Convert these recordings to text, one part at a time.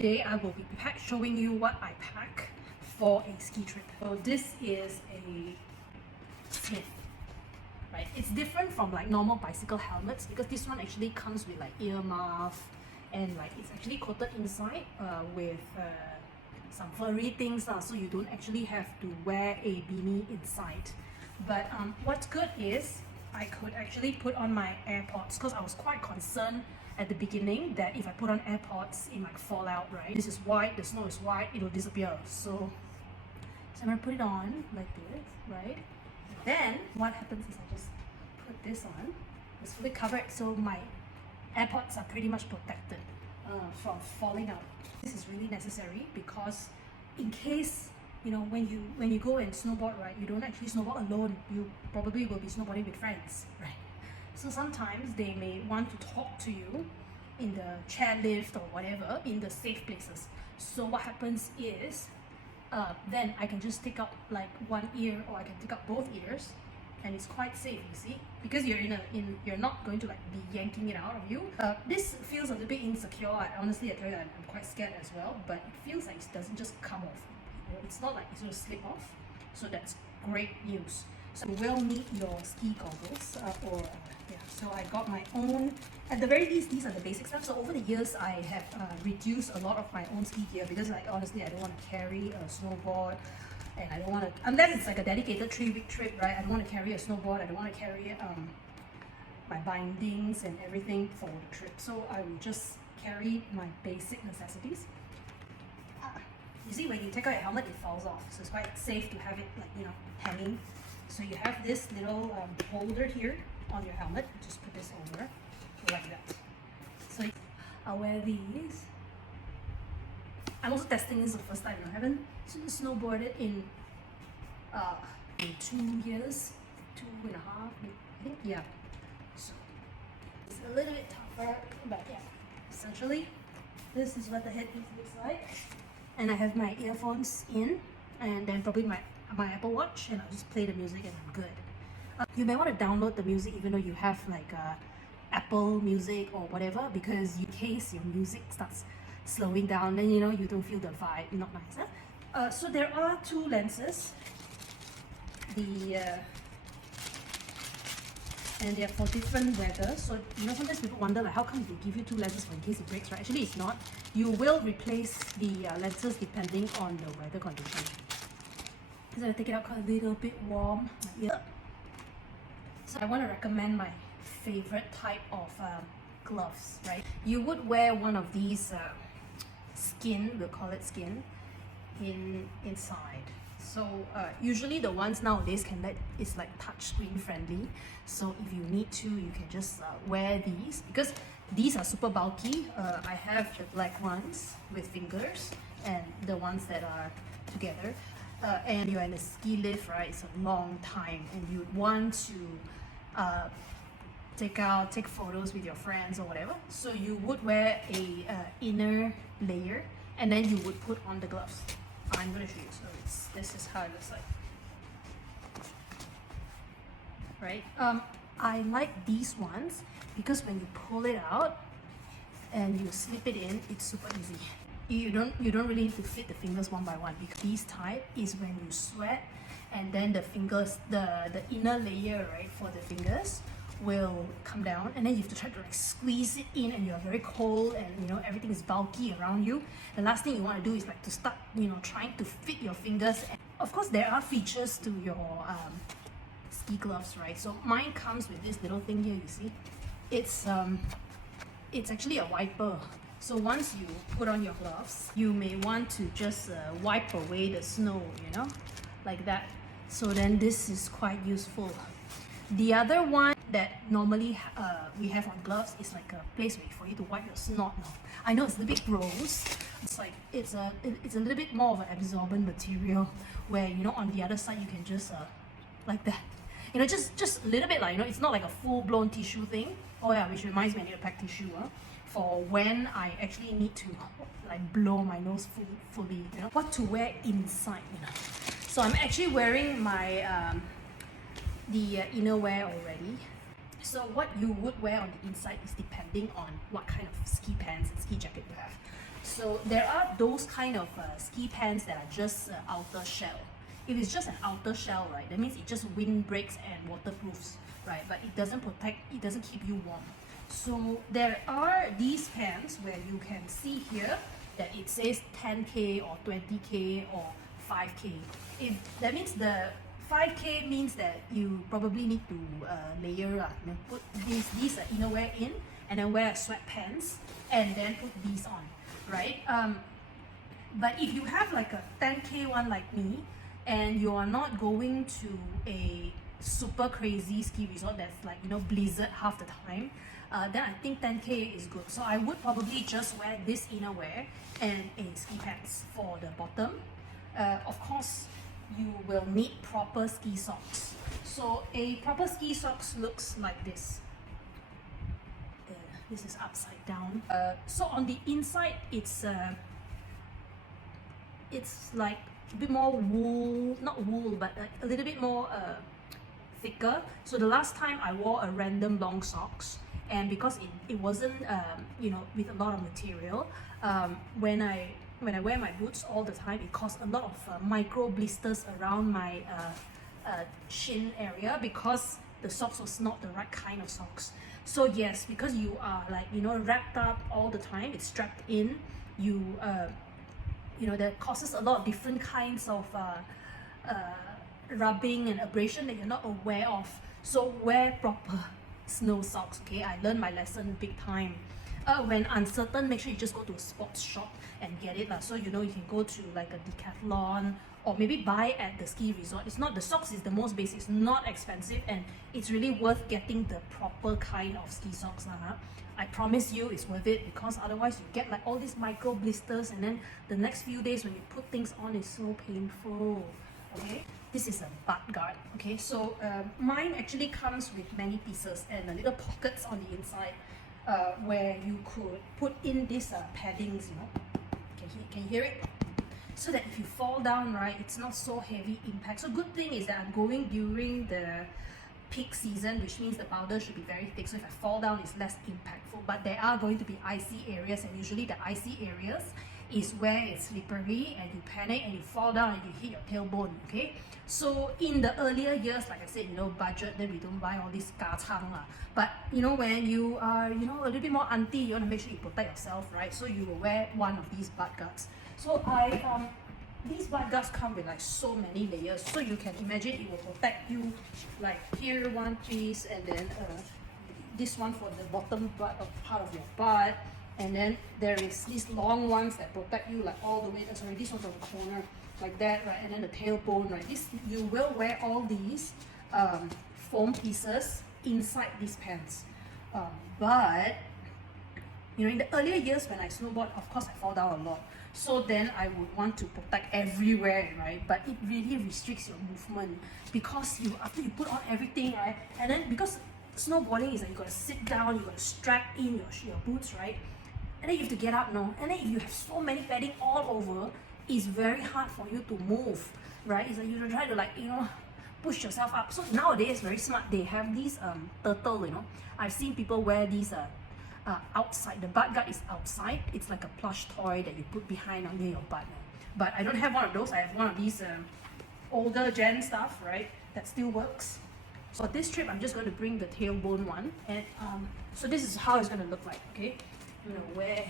Today I will be showing you what I pack for a ski trip. So this is a Smith, right? It's different from like normal bicycle helmets because this one actually comes with like ear muff and like it's actually coated inside with some furry things, so you don't actually have to wear a beanie inside. But what's good is I could actually put on my AirPods because I was quite concerned at the beginning that if I put on AirPods it might fall out, right? This is white, the snow is white, it'll disappear. So I'm gonna put it on like this, right? Then what happens is I just put this on. It's fully covered, so my AirPods are pretty much protected from falling out. This is really necessary because in case, you know, when you go and snowboard, right, you don't actually snowboard alone. You probably will be snowboarding with friends, right? So sometimes they may want to talk to you in the chairlift or whatever in the safe places. So what happens is then I can just take out like one ear, or I can take out both ears, and it's quite safe, you see, because you're not going to like be yanking it out of you. This feels a little bit insecure. Honestly, I tell you, I'm quite scared as well, but it feels like it doesn't just come off. You know, it's not like it's going to slip off, so that's great news. So you will need your ski goggles yeah. So I got my own. At the very least, these are the basic stuff. So over the years, I have reduced a lot of my own ski gear because, like, honestly, I don't want to carry a snowboard, and I don't want to, unless it's like a dedicated 3-week trip, right? I don't want to carry a snowboard. I don't want to carry my bindings and everything for the trip. So I will just carry my basic necessities. You see, when you take out your helmet, it falls off. So it's quite safe to have it, like, you know, hanging. So you have this little holder here on your helmet. Just put this over like that. So I'll wear these. I'm also testing this the first time. I haven't snowboarded in 2 years, 2.5, I think. Yeah. So it's a little bit tougher, but yeah. Essentially, this is what the headpiece looks like. And I have my earphones in, and then probably my Apple Watch, and I'll just play the music and I'm good. You may want to download the music even though you have like Apple Music or whatever, because in case your music starts slowing down, then you know you don't feel the vibe, not nice. Huh? So there are 2 lenses. And they're for different weather. So you know, sometimes people wonder like, how come they give you 2 lenses for in case it breaks, right? Actually, it's not. You will replace the lenses depending on the weather condition. So I take it out a little bit warm. Yeah. So I want to recommend my favorite type of gloves, right? You would wear one of these skin, we'll call it skin, inside. So usually the ones nowadays it's like touchscreen friendly. So if you need to, you can just wear these because these are super bulky. I have the black ones with fingers and the ones that are together. And you're in a ski lift, right? It's a long time, and you want to take photos with your friends or whatever. So you would wear a inner layer, and then you would put on the gloves. I'm gonna show you. So this is how it looks like, right? I like these ones because when you pull it out and you slip it in, it's super easy. You don't really need to fit the fingers one by one, because these type is when you sweat, and then the fingers, the inner layer, right, for the fingers will come down, and then you have to try to like squeeze it in, and you're very cold, and you know everything is bulky around you. The last thing you want to do is like to start, you know, trying to fit your fingers. And of course, there are features to your ski gloves, right? So mine comes with this little thing here. You see, it's actually a wiper. So once you put on your gloves, you may want to just wipe away the snow, you know, like that. So then this is quite useful. The other one that normally we have on gloves is like a place for you to wipe your snot. Now, I know it's a little bit gross. It's like it's a little bit more of an absorbent material where, you know, on the other side you can just like that. You know, just a little bit, like, you know, it's not like a full-blown tissue thing. Oh yeah, which reminds me, I need to pack tissue for when I actually need to like blow my nose fully, you know, what to wear inside, you know. So I'm actually wearing my the innerwear already. So what you would wear on the inside is depending on what kind of ski pants and ski jacket you have. So there are those kind of ski pants that are just outer shell. If it's just an outer shell, right, that means it just windbreaks and waterproofs, right? But it doesn't protect, it doesn't keep you warm. So there are these pants where you can see here that it says 10K or 20K or 5K. If that means the 5K means that you probably need to layer, put these innerwear in and then wear sweatpants and then put these on, right? But if you have like a 10K one like me and you are not going to a super crazy ski resort that's like, blizzard half the time, then I think 10K is good. So I would probably just wear this innerwear and a ski pants for the bottom. Of course, you will need proper ski socks. So a proper ski socks looks like this. This is upside down. So on the inside, it's like a bit more wool, not wool, but like a little bit more thicker. So the last time I wore a random long socks, and because it wasn't with a lot of material, when I wear my boots all the time, it caused a lot of micro blisters around my shin area because the socks was not the right kind of socks. So yes, because you are like wrapped up all the time, it's strapped in, that causes a lot of different kinds of rubbing and abrasion that you're not aware of. So wear proper snow socks, okay? I learned my lesson big time. When uncertain, make sure you just go to a sports shop and get it. So you can go to like a Decathlon or maybe buy at the ski resort. It's not, the socks is the most basic, it's not expensive, and it's really worth getting the proper kind of ski socks. I promise you it's worth it, because otherwise you get like all these micro blisters, and then the next few days when you put things on, it's so painful. Okay, this is a butt guard. Okay, so mine actually comes with many pieces and little pockets on the inside where you could put in these paddings. Can you hear it? So that if you fall down, right, it's not so heavy impact. So good thing is that I'm going during the peak season, which means the powder should be very thick, so if I fall down, it's less impactful. But there are going to be icy areas, and usually the icy areas is where it's slippery and you panic and you fall down and you hit your tailbone. Okay, so in the earlier years, like I said, budget, then we don't buy all this kacang lah. But when you are a little bit more auntie, you want to make sure you protect yourself, right? So you will wear one of these butt guards. So these butt guards come with like so many layers, so you can imagine it will protect you. Like here one piece, and then this one for the bottom part of your butt, and then there is these long ones that protect you like all the way. Sorry, this one from the corner like that, right? And then the tailbone, right? You will wear all these foam pieces inside these pants, but in the earlier years when I snowboard, of course I fall down a lot. So then I would want to protect everywhere, right? But it really restricts your movement, because after you put on everything, right? And then because snowboarding is like you gotta sit down, you gotta strap in your boots, right? And then you have to get up now. And then if you have so many padding all over, it's very hard for you to move, right? It's like you try to push yourself up. So nowadays, very smart, they have these turtle, I've seen people wear these outside. The butt guard is outside. It's like a plush toy that you put behind under your butt. But I don't have one of those. I have one of these older gen stuff, right? That still works. So this trip, I'm just going to bring the tailbone one, and so this is how it's going to look like. Okay, I'm going to wear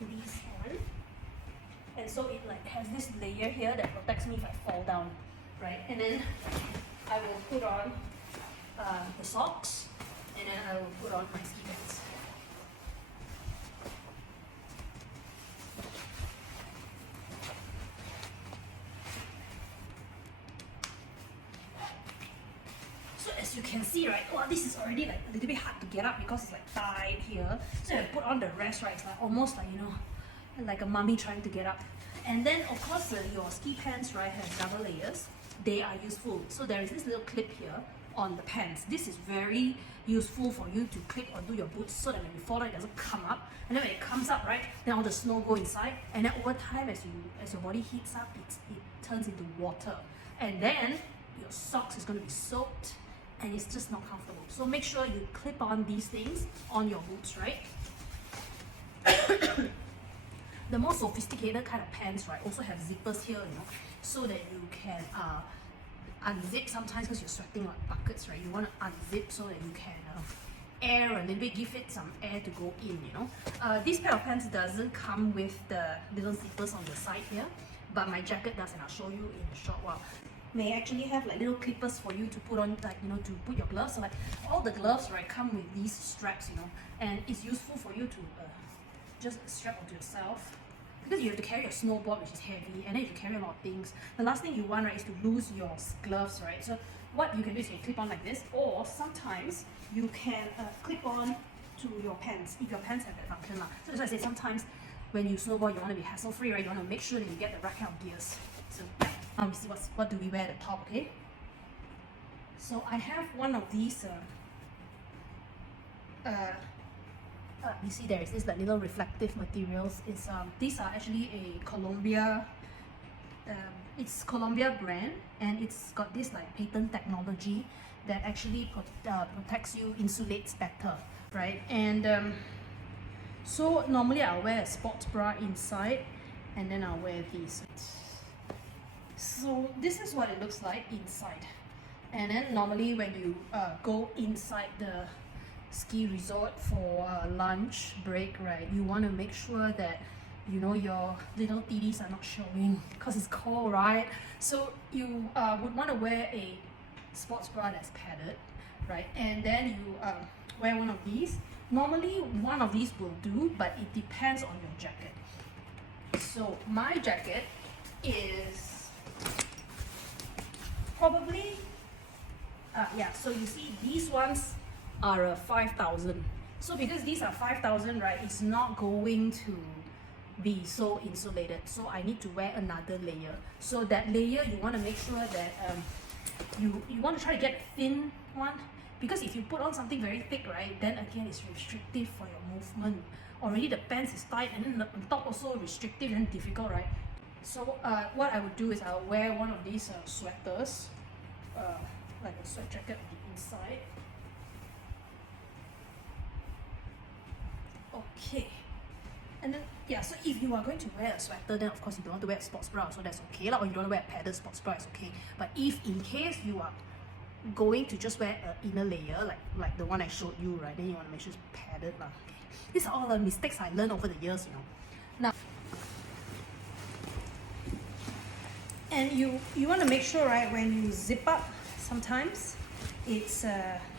these on, and so it like has this layer here that protects me if I fall down, right? And then I will put on the socks, and then I will put on my ski pants. So as you can see, right, this is already like a little bit hard to get up because it's like tight here. So I put on the rest, right, it's like almost like, like a mummy trying to get up. And then of course your ski pants, right, have double layers. They are useful. So there is this little clip here on the pants. This is very useful for you to clip onto your boots, so that when you fall down, it doesn't come up. And then when it comes up, right, then all the snow go inside, and then over time, as your body heats up, it turns into water, and then your socks is going to be soaked, and it's just not comfortable. So make sure you clip on these things on your boots, right? The more sophisticated kind of pants, right, also have zippers here, so that you can unzip sometimes because you're sweating like buckets, right? You want to unzip so that you can air a little bit, give it some air to go in, This pair of pants doesn't come with the little zippers on the side here, but my jacket does, and I'll show you in a short while. May actually have like little clippers for you to put on, like, to put your gloves. So like all the gloves, right, come with these straps, and it's useful for you to just strap onto yourself, because you have to carry a snowboard, which is heavy, and then you have to carry a lot of things. The last thing you want, right, is to lose your gloves, right? So what you can do is you can clip on like this, or sometimes you can clip on to your pants, if your pants have that function. So as I say, sometimes when you snowboard, you want to be hassle-free, right? You want to make sure that you get the right kind of gears. So now we see what do we wear at the top, okay? So I have one of these you see there is this like little reflective materials. It's these are actually a Colombia it's Colombia brand, and it's got this like patent technology that actually protects you, insulates better, right? And so normally I'll wear a sports bra inside, and then I'll wear these. So this is what it looks like inside. And then normally when you go inside the ski resort for lunch break, right, you want to make sure that your little titties are not showing because it's cold, right? So you would want to wear a sports bra that's padded, right? And then you wear one of these. Normally one of these will do, but it depends on your jacket. So my jacket is probably so you see these ones are 5,000. So because these are 5,000, right, it's not going to be so insulated. So I need to wear another layer. So that layer, you want to make sure that you want to try to get a thin one, because if you put on something very thick, right, then again it's restrictive for your movement. Already the pants is tight, and then on top also restrictive and difficult, right? So what I would do is I'll wear one of these sweaters, like a sweat jacket on the inside. Okay, and then so if you are going to wear a sweater, then of course you don't want to wear a sports bra, so that's okay, or you don't want to wear a padded sports bra, it's okay. But if in case you are going to just wear an inner layer, like the one I showed you, right, then you want to make sure it's padded. Okay. These are all the mistakes I learned over the years, Now, and you want to make sure, right, when you zip up, sometimes it's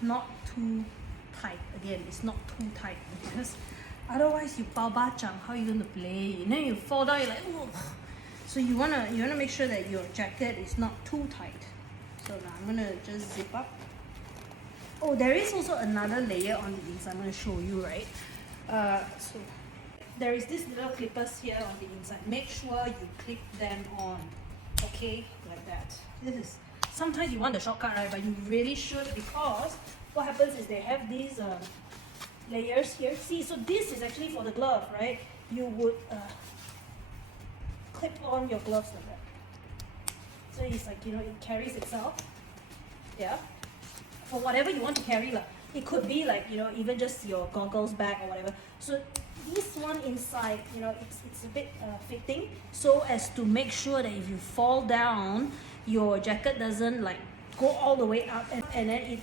not too tight. Again, it's not too tight, because otherwise you bao ba zhang, how are you going to play? And then you fall down, you're like, oh. So you wanna make sure that your jacket is not too tight. So now I'm gonna just zip up. Oh, there is also another layer on the inside. I'm gonna show you, right? So there is this little clippers here on the inside. Make sure you clip them on, okay, like that. This is, sometimes you want the shortcut, right? But you really should, because what happens is they have these layers here. See, so this is actually for the glove, right? You would clip on your gloves like that. So it's like, it carries itself. Yeah. For whatever you want to carry. It could be like, even just your goggles bag or whatever. So this one inside, it's a bit fitting, so as to make sure that if you fall down, your jacket doesn't like go all the way up, and then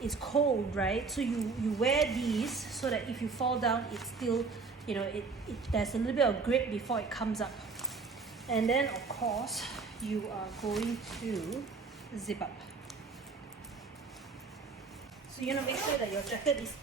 it's cold, right? So you wear these so that if you fall down, it's still, there's a little bit of grip before it comes up. And then of course you are going to zip up. So you want to make sure that your jacket is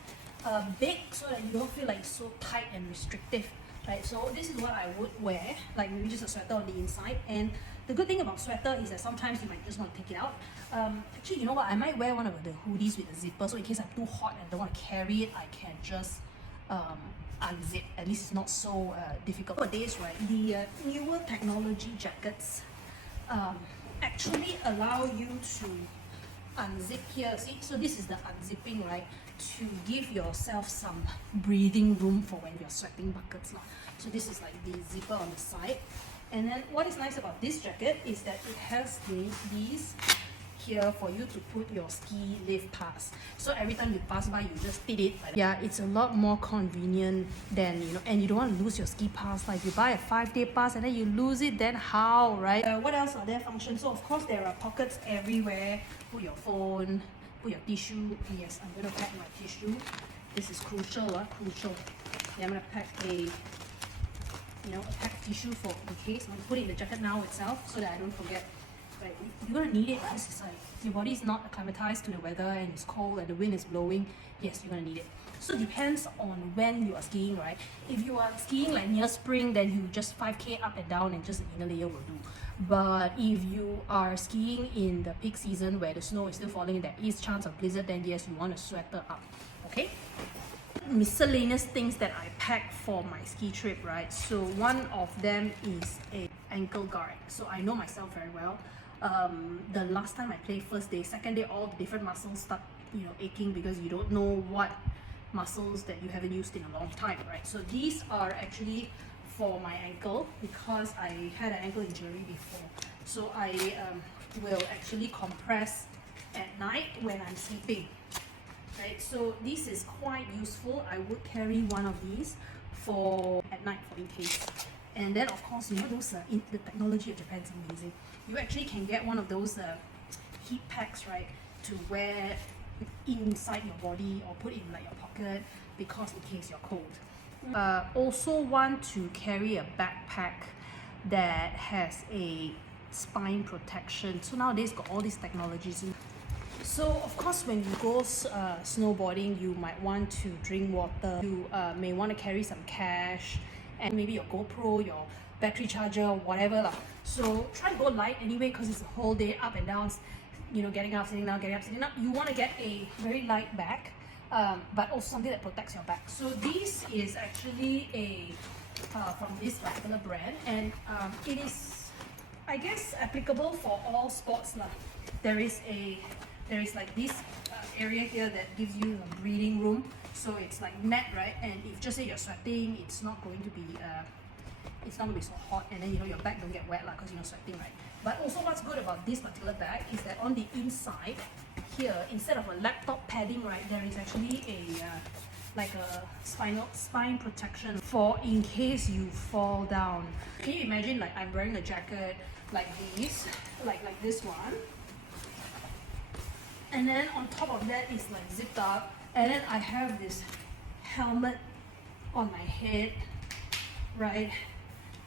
big, so that you don't feel like it's so tight and restrictive, right? So this is what I would wear, like maybe just a sweater on the inside. And the good thing about sweater is that sometimes you might just want to take it out. Actually, you know what? I might wear one of the hoodies with a zipper, so in case I'm too hot and don't want to carry it, I can just unzip. At least it's not so difficult. Nowadays, right, the newer technology jackets actually allow you to unzip here. See, so this is the unzipping, right, to give yourself some breathing room for when you're sweating buckets. So this is like the zipper on the side. And then what is nice about this jacket is that it has these here for you to put your ski lift pass. So every time you pass by, you just fit it. Yeah, it's a lot more convenient than, you know, and you don't want to lose your ski pass. Like if you buy a 5-day pass and then you lose it, then how, right? What else are there functions? So of course there are pockets everywhere. Put your phone, put your tissue. Yes, I'm going to pack my tissue. This is crucial, crucial. Yeah, I'm going to pack a pack tissue for in case. I'm going to put it in the jacket now itself so that I don't forget. Right, you're gonna need it because it's like your body is not acclimatized to the weather and it's cold and the wind is blowing. Yes, you're gonna need it. So it depends on when you are skiing, right? If you are skiing like near spring, then you just 5K up and down and just an inner layer will do. But if you are skiing in the peak season where the snow is still falling and there is chance of blizzard, then yes, you want a sweater up. Okay? Miscellaneous things that I packed for my ski trip, right? So one of them is a ankle guard. So I know myself very well. The last time I played first day, second day, all the different muscles start, aching because you don't know what muscles that you haven't used in a long time, right? So these are actually for my ankle because I had an ankle injury before. So I will actually compress at night when I'm sleeping. Right, so this is quite useful. I would carry one of these for at night for in case. And then of course, those the technology of Japan is amazing. You actually can get one of those heat packs, right, to wear inside your body or put in like your pocket because in case you're cold. Also want to carry a backpack that has a spine protection. So nowadays got all these technologies. So of course when you go snowboarding, you might want to drink water. You may want to carry some cash and maybe your GoPro, your battery charger, whatever lah. So try to go light anyway because it's a whole day up and down, getting up, sitting down, getting up, sitting up. You want to get a very light bag, but also something that protects your back. So this is actually from this particular brand, and it is, I guess, applicable for all sports lah. There is like this area here that gives you a breathing room. So it's like net, right? And if just say you're sweating, it's not going to be so hot, and then your back don't get wet because you're sweating, right? But also what's good about this particular bag is that on the inside here, instead of a laptop padding, right, there is actually like a spine protection for in case you fall down. Can you imagine like I'm wearing a jacket like this, like this one, and then on top of that is like zipped up, and then I have this helmet on my head, right?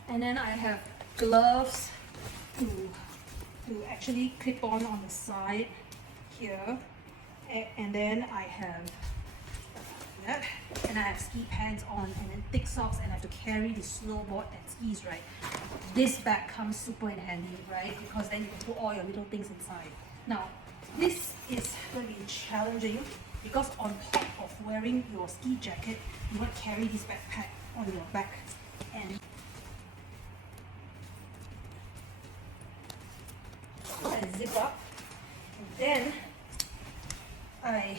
And then I have gloves to actually clip on the side here, and then I have that, and I have ski pants on, and then thick socks, and I have to carry the snowboard and skis, right? This bag comes super in handy, right? Because then you can put all your little things inside. Now, this is going to be challenging because on top of wearing your ski jacket, you want to carry this backpack on your back, and I zip up, and then I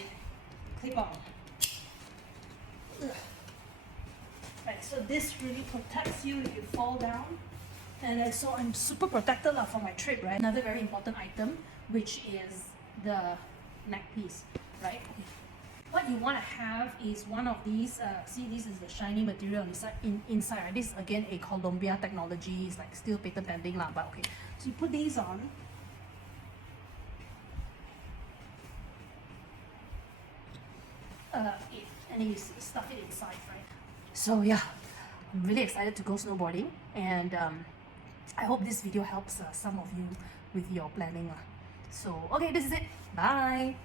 clip on. Right, so this really protects you if you fall down, and so I'm super protected for my trip, right? Another very important item, which is the neck piece, right? Okay. What you want to have is one of these, see, this is the shiny material inside, right? This is again a Columbia technology, it's like still patent pending lah, but okay. So you put these on, and then you stuff it inside, right? So yeah, I'm really excited to go snowboarding, and I hope this video helps some of you with your planning. So okay, this is it. Bye!